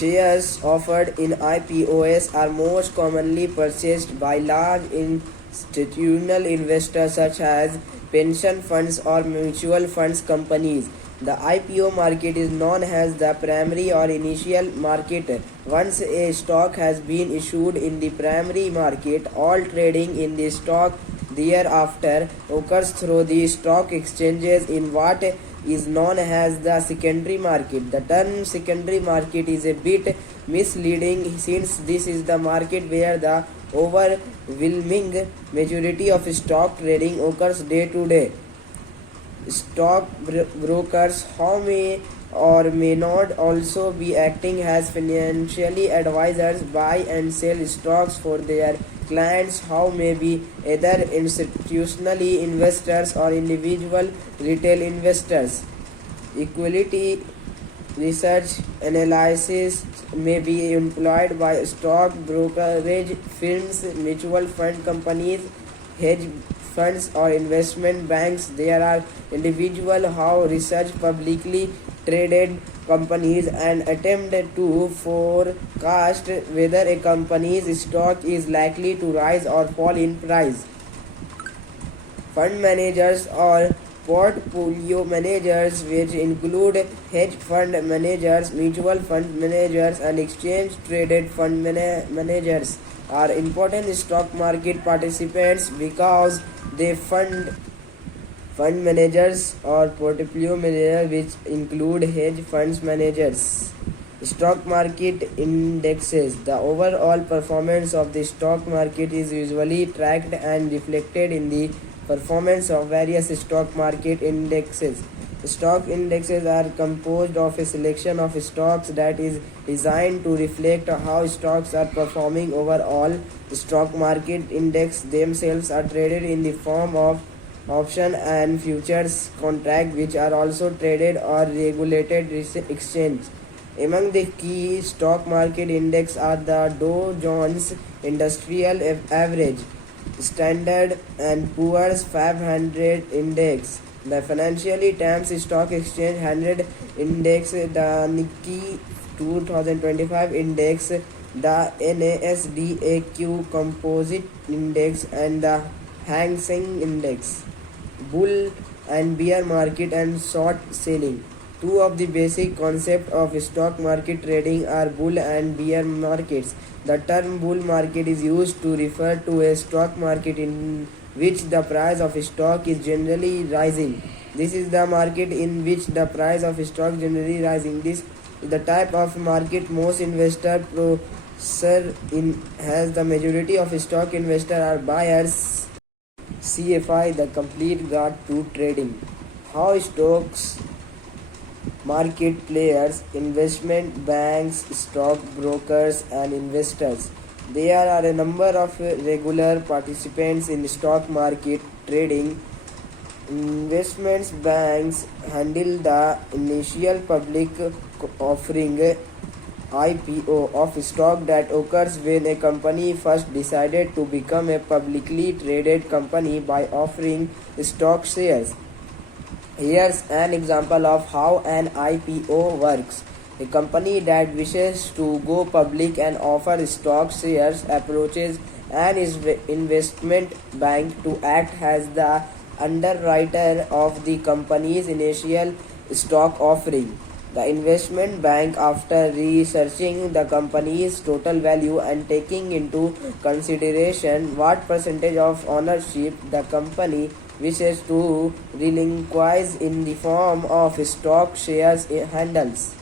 Shares offered in IPOs are most commonly purchased by large institutional investors such as pension funds or mutual funds companies. The IPO market is known as the primary or initial market. Once a stock has been issued in the primary market, all trading in the stock thereafter occurs through the stock exchanges in what is known as the secondary market. The term secondary market is a bit misleading since this is the market where the overwhelming majority of stock trading occurs day to day. Stockbrokers who may or may not also be acting as financially advisors buy and sell stocks for their clients who may be either institutionally investors or individual retail investors. Equity research analysis may be employed by stock brokerage firms, mutual fund companies, hedge funds, or investment banks. There are individuals who research publicly traded companies and attempt to forecast whether a company's stock is likely to rise or fall in price. Fund managers or portfolio managers, which include hedge fund managers, mutual fund managers, and exchange traded fund managers, are important stock market participants because they fund managers or portfolio managers, which include hedge funds managers. Stock market indexes. The overall performance of the stock market is usually tracked and reflected in the performance of various stock market indexes. Stock indexes are composed of a selection of stocks that is designed to reflect how stocks are performing overall. Stock market index themselves are traded in the form of option and futures contract, which are also traded or regulated exchange. Among the key stock market index are the Dow Jones Industrial Average, Standard and Poor's 500 Index, the Financial Times Stock Exchange 100 Index, the Nikkei 2025 Index, the NASDAQ Composite Index, and the Hang Seng Index. Bull and bear market and short selling. Two of the basic concepts of stock market trading are bull and bear markets. The term bull market is used to refer to a stock market in which the price of stock is generally rising. This is the market in which the price of stock generally rising. This is the type of market most investor prefer in, as the majority of stock investors are buyers. CFI, the complete guide to trading. How stocks market players, investment banks, stock brokers, and investors. There are a number of regular participants in stock market trading. Investment banks handle the initial public offering IPO of stock that occurs when a company first decided to become a publicly traded company by offering stock shares. Here's an example of how an IPO works. A company that wishes to go public and offer stock shares approaches an investment bank to act as the underwriter of the company's initial stock offering. The investment bank, after researching the company's total value and taking into consideration what percentage of ownership the company wishes to relinquish in the form of stock shares, handles.